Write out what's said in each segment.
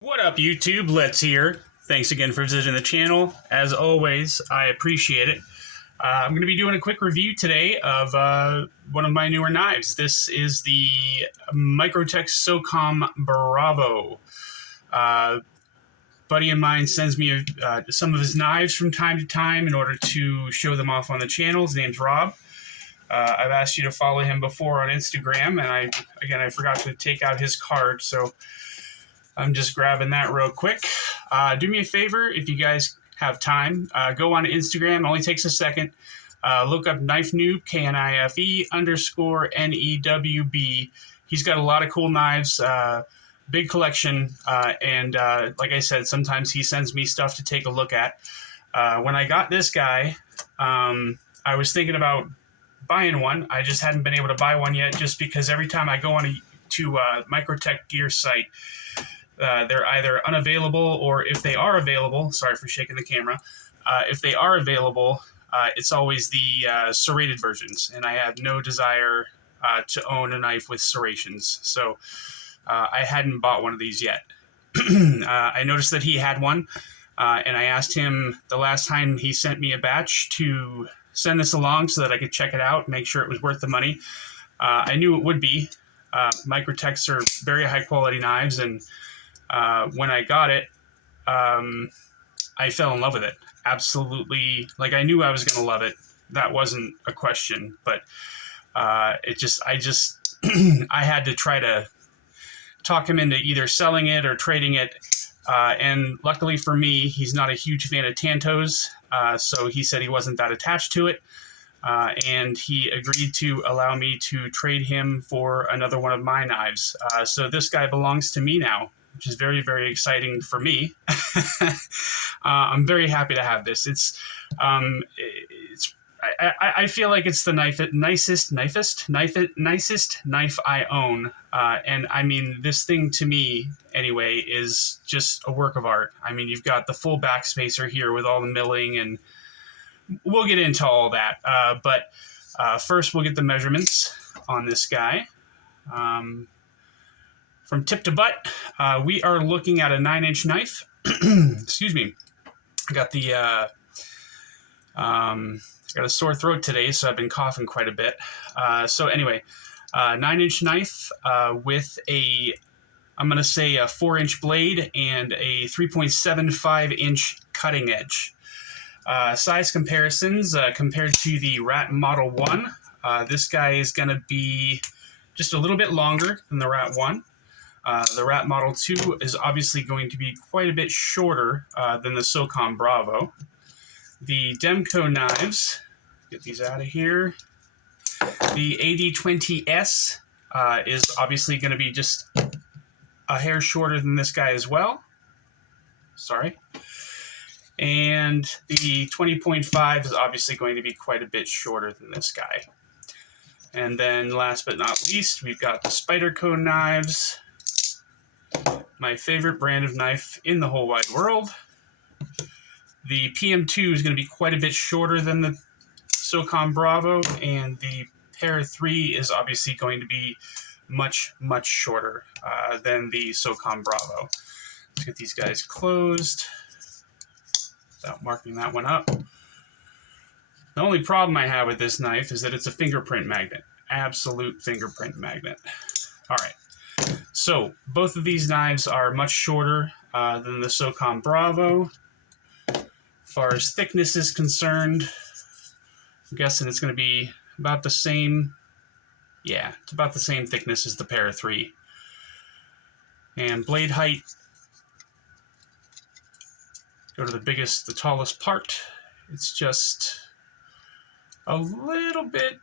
What up, YouTube? Let's here. Thanks again for visiting the channel. As always, I appreciate it. I'm going to be doing a quick review today of one of my newer knives. This is the Microtech Socom Bravo. Buddy of mine sends me some of his knives from time to time in order to show them off on the channel. His name's Rob. I've asked you to follow him before on Instagram, and I forgot to take out his card, so I'm just grabbing that real quick. Do me a favor, if you guys have time, go on Instagram. It only takes a second. Look up Knife Noob, KNIFE_NEWB. He's got a lot of cool knives, big collection, and like I said, sometimes he sends me stuff to take a look at. When I got this guy, I was thinking about buying one. I just hadn't been able to buy one yet, just because every time I go on to Microtech gear site, they're either unavailable, or if they are available, sorry for shaking the camera, if they are available, it's always the serrated versions, and I have no desire to own a knife with serrations, so I hadn't bought one of these yet. I noticed that he had one, and I asked him the last time he sent me a batch to send this along so that I could check it out, make sure it was worth the money. I knew it would be. Microtechs are very high quality knives, and when I got it, I fell in love with it. Absolutely. Like, I knew I was going to love it. That wasn't a question, but I had to try to talk him into either selling it or trading it. And luckily for me, he's not a huge fan of Tantos, so he said he wasn't that attached to it. And he agreed to allow me to trade him for another one of my knives. So this guy belongs to me now, which is very, very exciting for me. I'm very happy to have this. I feel like it's the nicest knife I own. And I mean, this thing to me, anyway, is just a work of art. I mean, you've got the full backspacer here with all the milling, and we'll get into all that. But first, we'll get the measurements on this guy. From tip to butt, we are looking at a 9-inch knife. Excuse me. I got got a sore throat today, so I've been coughing quite a bit. So anyway, 9-inch knife with I'm going to say a 4-inch blade and a 3.75-inch cutting edge. Size comparisons, compared to the Rat Model 1, this guy is going to be just a little bit longer than the Rat 1. The Rat Model 2 is obviously going to be quite a bit shorter than the Socom Bravo. The Demco knives, get these out of here. The AD20S is obviously going to be just a hair shorter than this guy as well. Sorry. And the 20.5 is obviously going to be quite a bit shorter than this guy. And then last but not least, we've got the Spyderco knives. My favorite brand of knife in the whole wide world. The PM2 is going to be quite a bit shorter than the Socom Bravo, and the Para 3 is obviously going to be much, much shorter than the Socom Bravo. Let's get these guys closed without marking that one up. The only problem I have with this knife is that it's a fingerprint magnet. Absolute fingerprint magnet. All right. So, both of these knives are much shorter than the Socom Bravo. As far as thickness is concerned, I'm guessing it's going to be about the same. Yeah, it's about the same thickness as the Para 3. And blade height, go to the tallest part. It's just a little bit.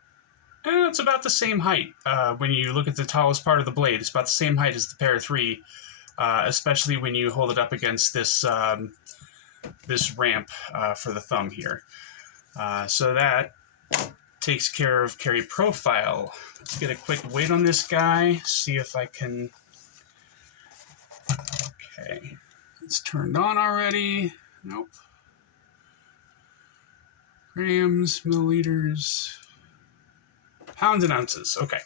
It's about the same height. When you look at the tallest part of the blade, it's about the same height as the Para 3, especially when you hold it up against this this ramp for the thumb here. So that takes care of carry profile. Let's get a quick weight on this guy, see if I can. Okay, it's turned on already. Nope. Grams, milliliters. Pounds and ounces. Okay.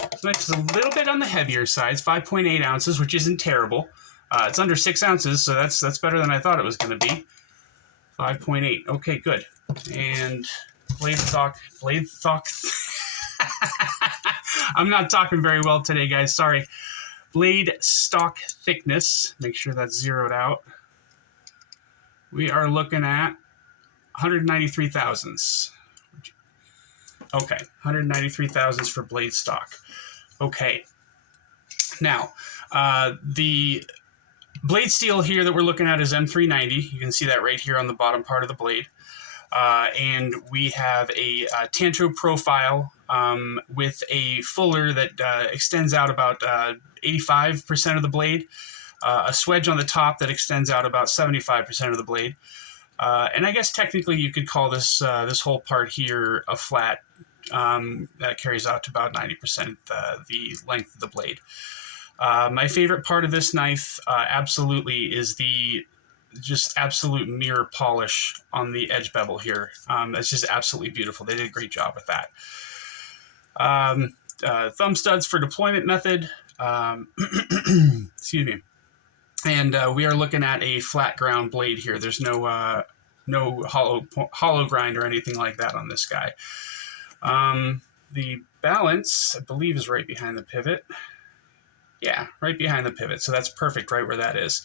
So that's a little bit on the heavier side, 5.8 ounces, which isn't terrible. It's under 6 ounces, so that's better than I thought it was going to be. 5.8. Okay, good. And blade stock. I'm not talking very well today, guys. Sorry. Blade stock thickness. Make sure that's zeroed out. We are looking at 193 thousandths. Okay, 193 thousandths for blade stock. Okay. Now, the blade steel here that we're looking at is M390. You can see that right here on the bottom part of the blade. And we have a Tanto profile with a fuller that extends out about 85% of the blade, a swedge on the top that extends out about 75% of the blade. And I guess technically you could call this this whole part here a flat that carries out to about 90% the length of the blade. My favorite part of this knife absolutely is the just absolute mirror polish on the edge bevel here. That's just absolutely beautiful. They did a great job with that. Thumb studs for deployment method. Excuse me. And we are looking at a flat ground blade here. There's no no hollow grind or anything like that on this guy. The balance, I believe, is right behind the pivot. Yeah, right behind the pivot. So that's perfect right where that is.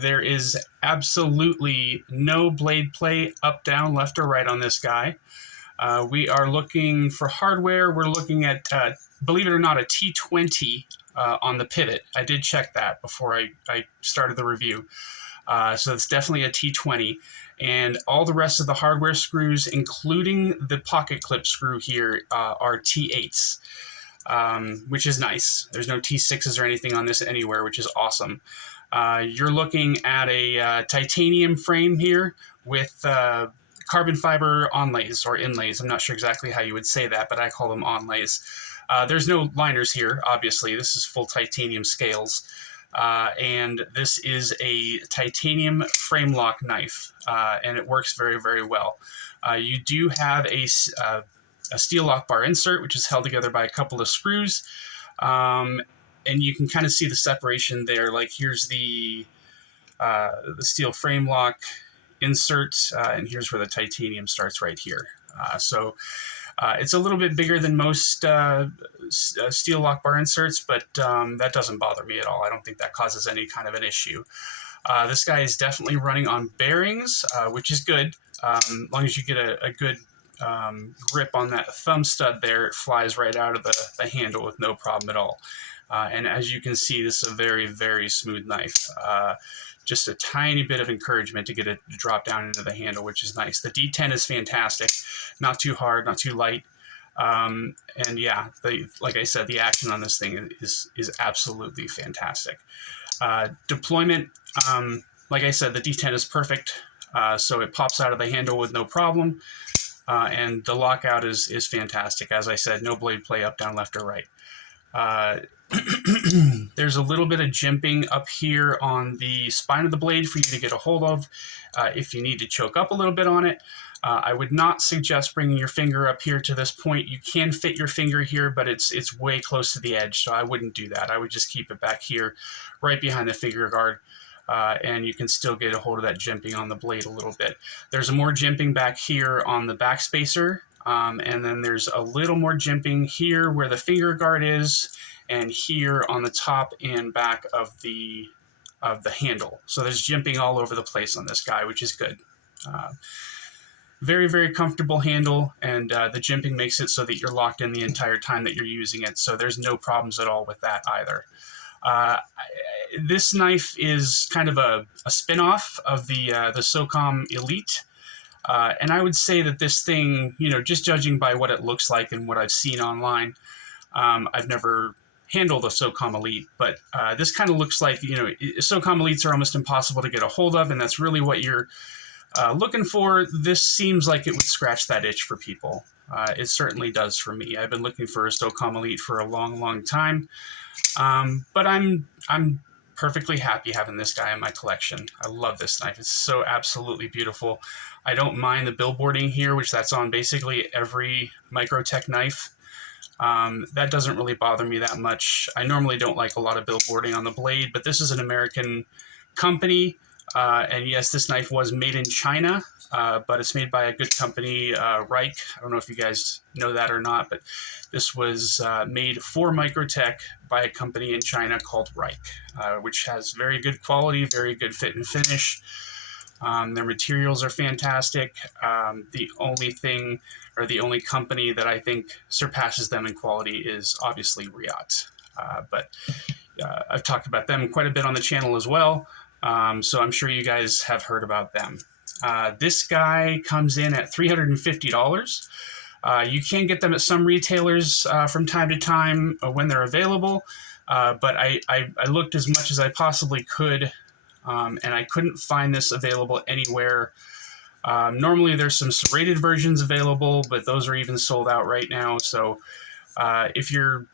There is absolutely no blade play up, down, left, or right on this guy. We are looking for hardware. We're looking at, believe it or not, a T20 on the pivot. I did check that before I started the review. So it's definitely a T20. And all the rest of the hardware screws, including the pocket clip screw here, are T8s, which is nice. There's no T6s or anything on this anywhere, which is awesome. You're looking at a titanium frame here with carbon fiber onlays or inlays. I'm not sure exactly how you would say that, but I call them onlays. There's no liners here, obviously. This is full titanium scales. And this is a titanium frame lock knife, and it works very, very well. You do have a steel lock bar insert, which is held together by a couple of screws. And you can kind of see the separation there. Like here's the steel frame lock insert, and here's where the titanium starts right here. So it's a little bit bigger than most steel lock bar inserts, but that doesn't bother me at all. I don't think that causes any kind of an issue. This guy is definitely running on bearings, which is good. As long as you get a good grip on that thumb stud there, it flies right out of the handle with no problem at all. And as you can see, this is a very, very smooth knife. Just a tiny bit of encouragement to get it to drop down into the handle, which is nice. The D10 is fantastic. Not too hard, not too light. And yeah, like I said, the action on this thing is absolutely fantastic. Deployment, like I said, the D10 is perfect. So it pops out of the handle with no problem. And the lockout is fantastic. As I said, no blade play up, down, left, or right. There's a little bit of jimping up here on the spine of the blade for you to get a hold of if you need to choke up a little bit on it. I would not suggest bringing your finger up here to this point. You can fit your finger here, but it's way close to the edge, so I wouldn't do that. I would just keep it back here right behind the finger guard, and you can still get a hold of that jimping on the blade a little bit. There's more jimping back here on the back spacer, and then there's a little more jimping here where the finger guard is, and here on the top and back of the handle. So there's jimping all over the place on this guy, which is good. Very, very comfortable handle, and the jimping makes it so that you're locked in the entire time that you're using it, so there's no problems at all with that either. This knife is kind of a spin-off of the Socom Elite, and I would say that this thing, you know, just judging by what it looks like and what I've seen online, I've never handled a Socom Elite, but this kind of looks like, you know, Socom Elites are almost impossible to get a hold of, and that's really what you're looking for. This seems like it would scratch that itch for people. It certainly does for me. I've been looking for a Socom Elite for a long, long time, but I'm perfectly happy having this guy in my collection. I love this knife. It's so absolutely beautiful. I don't mind the billboarding here, which that's on basically every Microtech knife. That doesn't really bother me that much. I normally don't like a lot of billboarding on the blade, but this is an American company. And yes, this knife was made in China, but it's made by a good company, Reich. I don't know if you guys know that or not, but this was made for Microtech by a company in China called Reich, which has very good quality, very good fit and finish. Their materials are fantastic. The only thing, or the only company that I think surpasses them in quality is obviously Riot. But I've talked about them quite a bit on the channel as well. So I'm sure you guys have heard about them. This guy comes in at $350. You can get them at some retailers from time to time when they're available, but I looked as much as I possibly could, and I couldn't find this available anywhere. Normally there's some serrated versions available, but those are even sold out right now. So if you're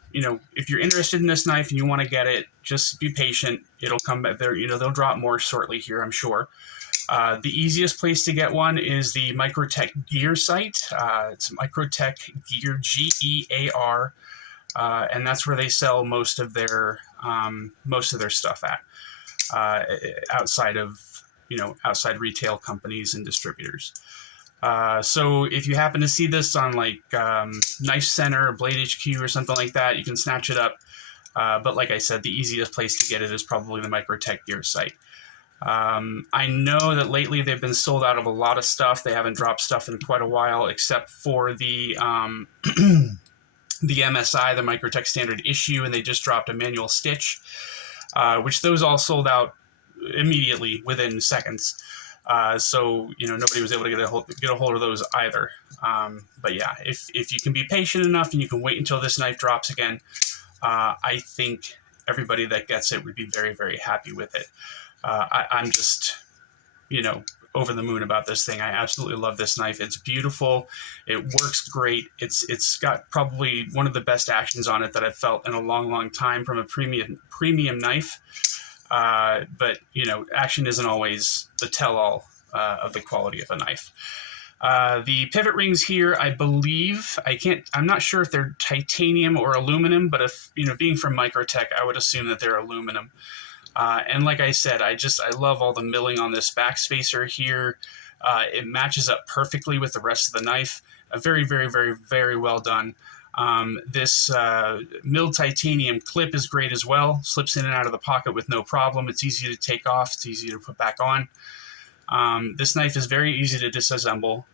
interested in this knife and you want to get it, just be patient. It'll come back there. They'll drop more shortly here, I'm sure. The easiest place to get one is the Microtech Gear site. It's Microtech Gear, Gear, and that's where they sell most of their stuff at, outside of outside retail companies and distributors. So if you happen to see this on like Knife Center or Blade HQ or something like that, you can snatch it up. But like I said, the easiest place to get it is probably the Microtech Gear site. I know that lately they've been sold out of a lot of stuff. They haven't dropped stuff in quite a while, except for the the MSI, the Microtech Standard Issue, and they just dropped a manual stitch, which those all sold out immediately within seconds. So nobody was able to get a hold of those either. But yeah, if you can be patient enough and you can wait until this knife drops again, I think everybody that gets it would be very, very happy with it. I'm just, over the moon about this thing. I absolutely love this knife. It's beautiful. It works great. It's got probably one of the best actions on it that I've felt in a long, long time from a premium knife. But action isn't always the tell-all of the quality of a knife. The pivot rings here, I believe, I'm not sure if they're titanium or aluminum, but if, being from Microtech, I would assume that they're aluminum. And like I said, I love all the milling on this backspacer here. It matches up perfectly with the rest of the knife. Very, very, very, very well done. This milled titanium clip is great as well. Slips in and out of the pocket with no problem. It's easy to take off. It's easy to put back on. This knife is very easy to disassemble.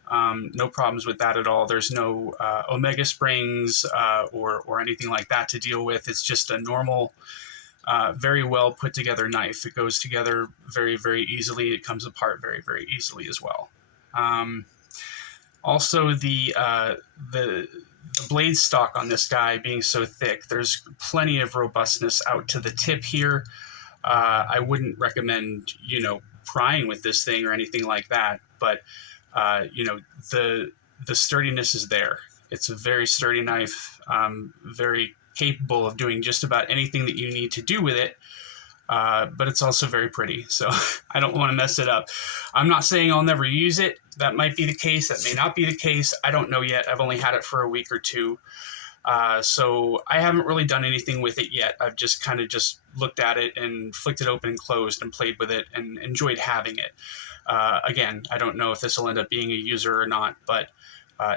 No problems with that at all. There's no Omega springs or anything like that to deal with. It's just a normal, very well put together knife. It goes together very, very easily. It comes apart very, very easily as well. Also, the blade stock on this guy being so thick, there's plenty of robustness out to the tip here. I wouldn't recommend, prying with this thing or anything like that, but, the sturdiness is there. It's a very sturdy knife, very capable of doing just about anything that you need to do with it, but it's also very pretty, so I don't want to mess it up. I'm not saying I'll never use it. That might be the case. That may not be the case. I don't know yet. I've only had it for a week or two, so I haven't really done anything with it yet. I've just kind of looked at it and flicked it open and closed and played with it and enjoyed having it. Again, I don't know if this will end up being a user or not, but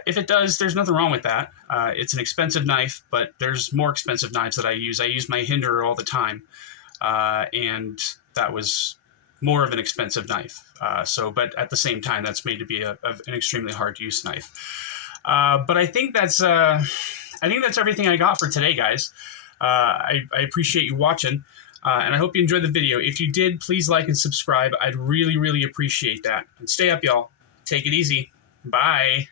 if it does, there's nothing wrong with that. It's an expensive knife, but there's more expensive knives that I use. I use my Hinderer all the time, and that was more of an expensive knife. But at the same time, that's made to be an extremely hard-to-use knife. But I think that's everything I got for today, guys. I appreciate you watching, and I hope you enjoyed the video. If you did, please like and subscribe. I'd really, really appreciate that. And stay up, y'all. Take it easy. Bye.